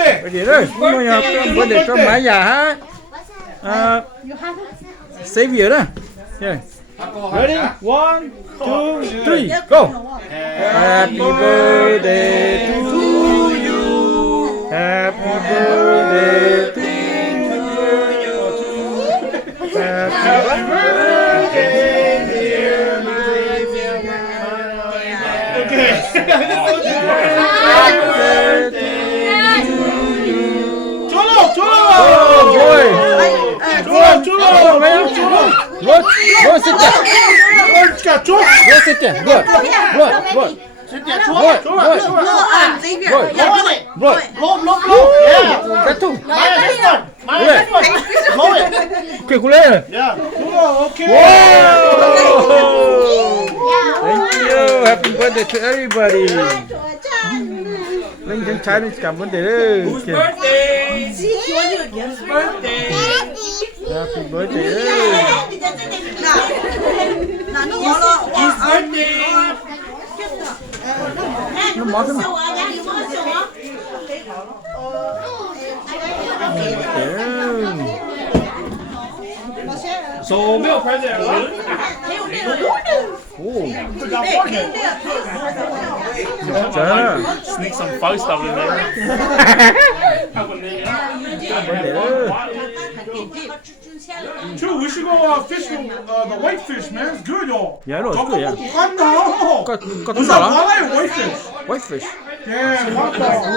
birthday. Vậy rồi, cũng mà nhập vấn đề cho máy giả ha. Xavier đó. Yeah. Ready? 1, 2, 3, go. Happy birthday to you. Happy birthday to you. Happy birthday, dear Okay. Happy birthday to you. Cholo, cholo. Oh boy. Cholo. Go sit there. Go sit there. Good. Sit there, Good. cholo. Good. Blow it. Blow. Blow. Yeah. That too. Maya, this one. Blow it. Okay, cool. Yeah. Yeah. Cholo, okay. Wow. Thank you. Happy birthday to everybody. Linh chân trái lên cảm ơn đấy. birthday? birthday? Happy birthday. His birthday. Nó món thế mà. So 没有 present 了。 자. Sneak some faux stuff in there. True, we should go fish the whitefish, man. It's good, y'all. Yeah, I know, it's good, yeah. 간다. got What's got that? Whitefish. whitefish. Yeah,